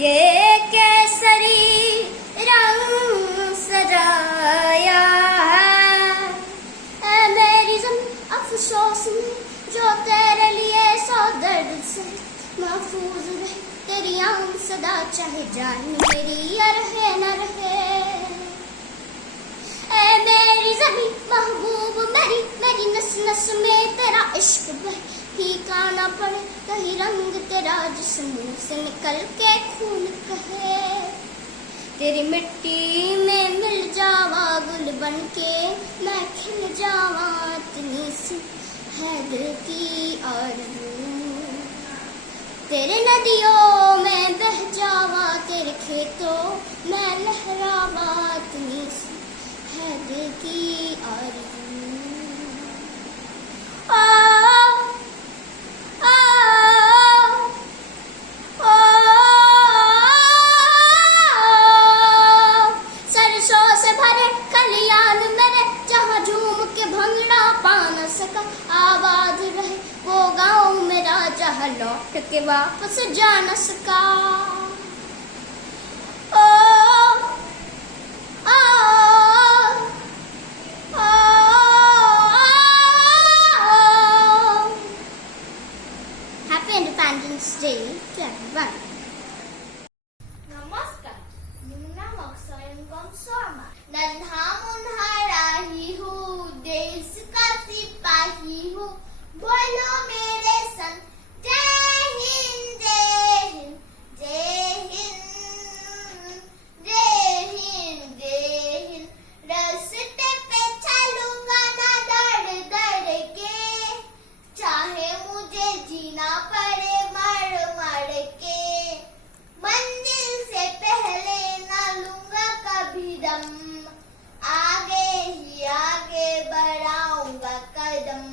ये केसरी रंग सजाया है। ऐ मेरी ज़मीं अफसोस में जो तेरे लिए सौ दर्द से महफूज रहे, तेरी आन सदा चाहे जान मेरी या रहे न रहे। ऐ मेरी ज़मीं महबूब मेरी, मेरी नस नस में तेरा इश्क बहे, फीका ना पड़े कहीं रंग तेरा जिस मुंह से निकल के खून कहे। तेरी मिट्टी में मिल जावा गुल बन के, मैं खिल जावा इतनी सी है दिल की आरज़ू। तेरे नदियों में बह जावा, तेरे खेतों में लहरावा इतनी सी है दिल की आरज़ू। सरसों से भरे खलियान मेरे, जहाँ झूम के भंगड़ा पा न सका, आबाद रहे वो गाँव मेरा जहाँ लौट के वापस जा न सका। Happy Independence Day to everyone. नमस्कार, निम्नामक स्वयंगम शर्मा। नन्हा मुन्हा राही हूँ, देश का सिपाही हूँ, बोलो मेरे संग जय हिंद जय हिंद जय हिंद जय हिंद जय हिंद। रास्ते पे चलूंगा ना दौड़ दौड़ के, चाहे मुझे जीना पड़े मर मर के, मंजिल से पहले ना लूंगा कभी दम, आगे ही आगे बढ़ाऊंगा कदम।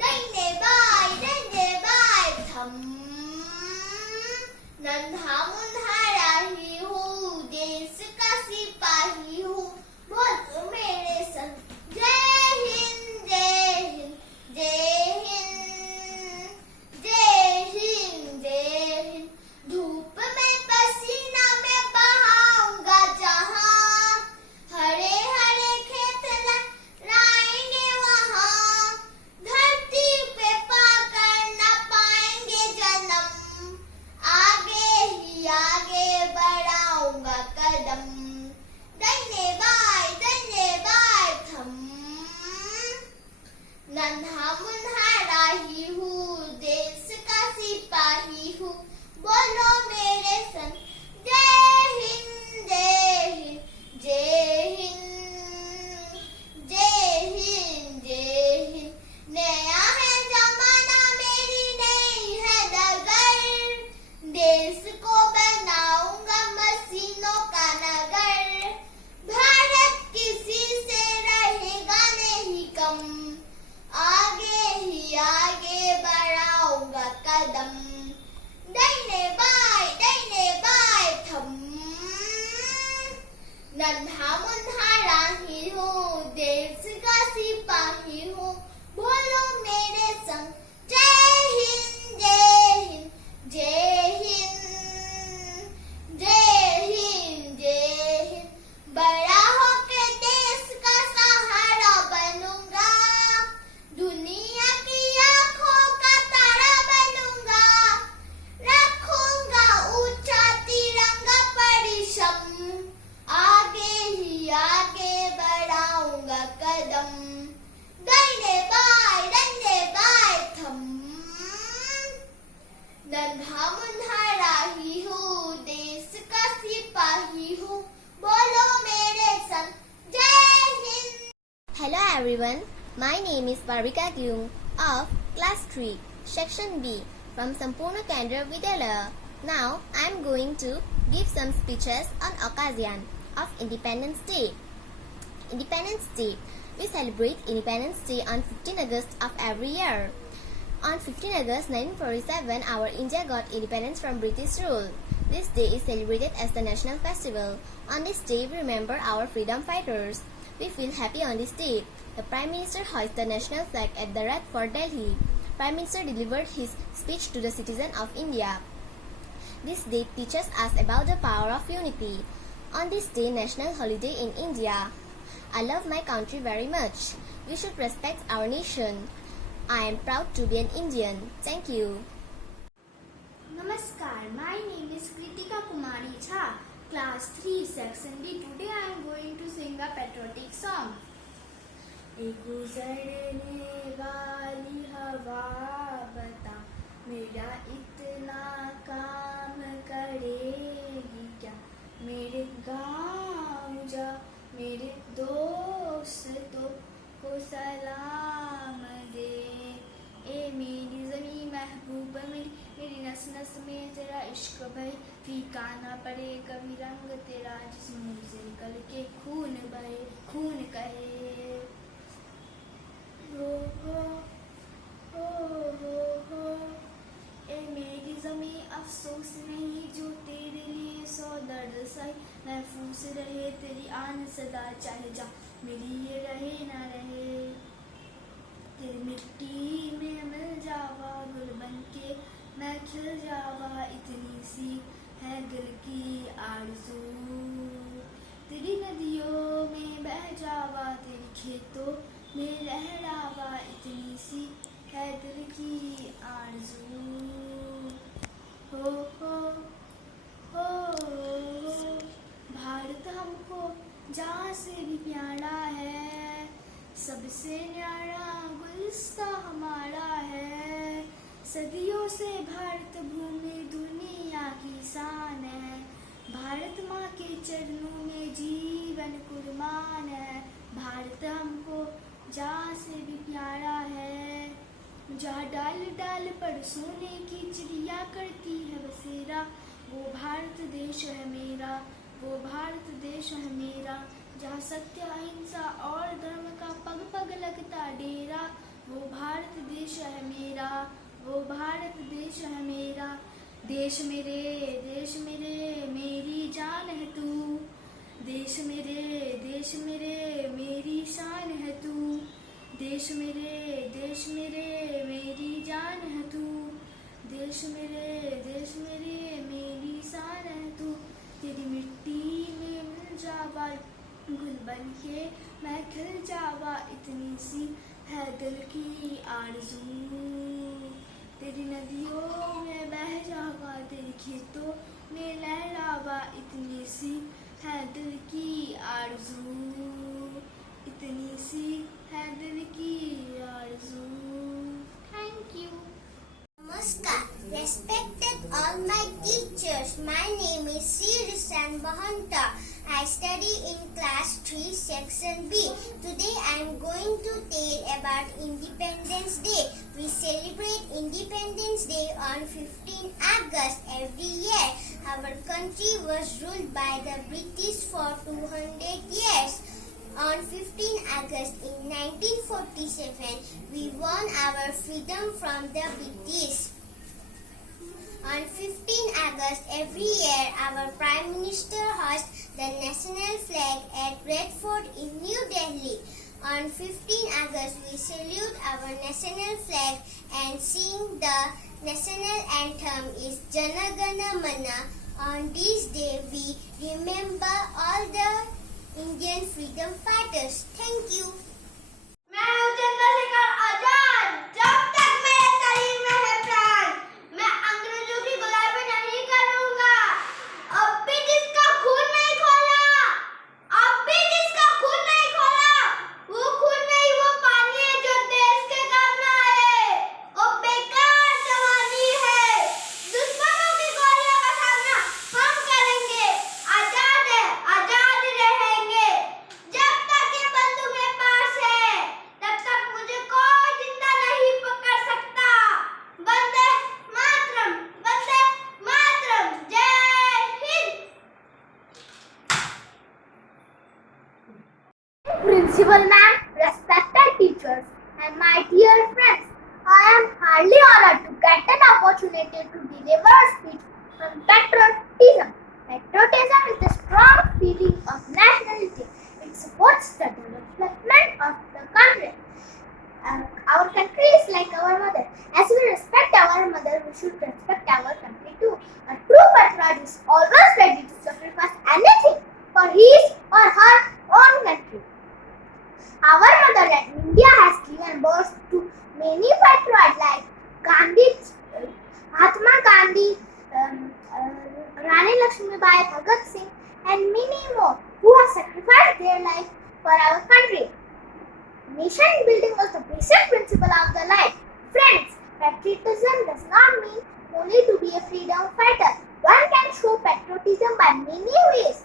दाहिने बाएं थम, नन्हा मुन्हा राही हूँ, देश का सिपाही हूँ, बोलो मेरे संग जय हिंद जय हिंद जय हिंद जय हिंद जय हिंद। धूप में पसीना में बहाऊंगा जहाँ, हरे हरे खेत लहराएंगे वहाँ, धरती पे पाकर न पाएंगे जन्म, आगे ही आगे बढ़ाऊंगा कदम। दाहिने बाएं थम, नन्हा मुन्हा राही हूँ, देश का सिपाही हूँ, बोलो मेरे संग जय हिंद जय हिंद जय हिंद जय हिंद जय हिंद। नया है जमाना मेरी नई है डगर, देश को बनाऊंगा मशीनों का नगर, भारत किसी से रहेगा नहीं कम, आगे ही आगे बढ़ाऊंगा कदम। दाहिने बाएं थम, नन्हा मुन्हा राही हूँ, देश का सिपाही हूँ, बोलो मेरे संग जय हिंद जय हिंद जय हिंद जय हिंद जय हिंद। बड़ा होके देश का सहारा बनूंगा, दुनिया की आंखों का तारा बनूंगा, रखूंगा ऊंचा तिरंगा परिश्रम, आगे ही आगे बढ़ाऊंगा कदम। दाहिने बाएं थम, नन्हा मुन्हा राही हूँ, देश का सिपाही हूँ, बोलो मेरे संग जय Hind. Hello everyone, my name is Parvika Gyung of Class 3, Section B from Sampurna Kendra Vidyalaya. Now I am going to give some speeches on occasion of Independence Day. Independence Day. We celebrate Independence Day on 15 August of every year. On 15 August 1947, our India got independence from British rule. This day is celebrated as the national festival. On this day, we remember our freedom fighters. We feel happy on this day. The Prime Minister hoists the national flag at the Red Fort, Delhi. Prime Minister delivered his speech to the citizens of India. This day teaches us about the power of unity. On this day, national holiday in India. I love my country very much. We should respect our nation. I am proud to be an Indian. Thank you. Namaskar, my name is Kritika Kumari Jha, class 3, section B. Today I am going to sing a patriotic song. गुजरने वाली हवा बता मेरा इतना काम करेगी क्या, मेरे गाँव जा मेरे दोस्तों को सलाम दे, ए मेरी ज़मीं महबूब मेरी, मेरी नस नस में तेरा इश्क बहे, फीका ना पड़े कभी रंग तेरा, जिस मुँह से निकल के खून बहे, खून कहे। हो ए मेरी ज़मीं अफसोस नहीं जो तेरे लिए सौ दर्द सही, महफूज रहे तेरी आन सदा, चाहे जा मेरी ये रहे ना रहे, तेरी मिट्टी में मिल जावा गुल बन के मैं खिल जावा, इतनी सी है दिल की आरज़ू, तेरी नदियों में बह जावा तेरी खेतों में लहरावा, इतनी सी है दिल की आरज़ू। हो भारत हमको जहाँ से भी प्यारा है, सबसे न्यारा गुलिस्ता हमारा है, सदियों से भारत भूमि दुनिया की शान है, भारत माँ के चरणों में जीवन कुर्बान है, भारत हमको जहाँ से भी प्यारा है, जहाँ डाल डाल पर सोने की चिड़िया करती है बसेरा, वो भारत देश है मेरा, वो भारत देश है मेरा, जहाँ सत्य अहिंसा और धर्म का पग पग लगता डेरा, वो भारत देश है मेरा, वो भारत देश है मेरा, देश मेरे मेरी जान है तू, देश मेरे मेरी शान है तू, देश मेरे मेरी जान है तू, देश मेरे मेरी शान है तू, तेरी मिट्टी में मिल जावा गुल बन के मैं खिल जावा, इतनी सी है दिल की आरज़ू, तेरी नदियों में बह जावा तेरी खेतों में लहरावा, इतनी सी है दिल की आरज़ू, इतनी सी है दिल की आरज़ू। Thank you. Namaskar. Respected all my teachers, my name is Sri Risan Bahanta. I study in class 3, section B. Today I am going to tell about Independence Day. We celebrate Independence Day on 15 August every year. Our country was ruled by the British for 200 years. On 15 August in 1947, we won our freedom from the British. On 15 August every year, our Prime Minister hoists the national flag at Red Fort in New Delhi. On 15 August, we salute our national flag and sing the national anthem is Jana Gana Mana. On this day, we remember all the Indian freedom fighters. Thank you. मैं हूँ चंद्रशेखर आजाद, जब तक मेरे शरीर में है प्राण, मैं अंग्रेजों की गुलामी नहीं करूँगा। अब भी जिसका खून नहीं खोला, वो खून नहीं वो पानी है जो देश के काम ना आए। वो बेकार जवानी है, दुश्मनों की गोलियों का सामना हम करेंगे। आजाद है, आजाद रहेंगे, जब तक ये बंदूक मेरे पास है, तब तक मुझे कोई जिंदा नहीं पकड़ सकता। वंदे मातरम, जय Hind. Principal ma'am, respected teachers, and my dear friends, I am highly honored to get an opportunity to deliver a speech on patriotism. Patriotism is the strong feeling of nationality. It supports the development of the country. Our country is like our mother. As we respect our mother, we should respect our country too. A true patriot is always ready to sacrifice anything for his or her own country. Our motherland, India, has given birth to many patriots like Gandhi, Mahatma Gandhi, Rani Lakshmibai, Bhagat Singh, and many more who have sacrificed their life for our country. Nation building was the basic principle of the life. Friends, patriotism does not mean only to be a freedom fighter. One can show patriotism by many ways.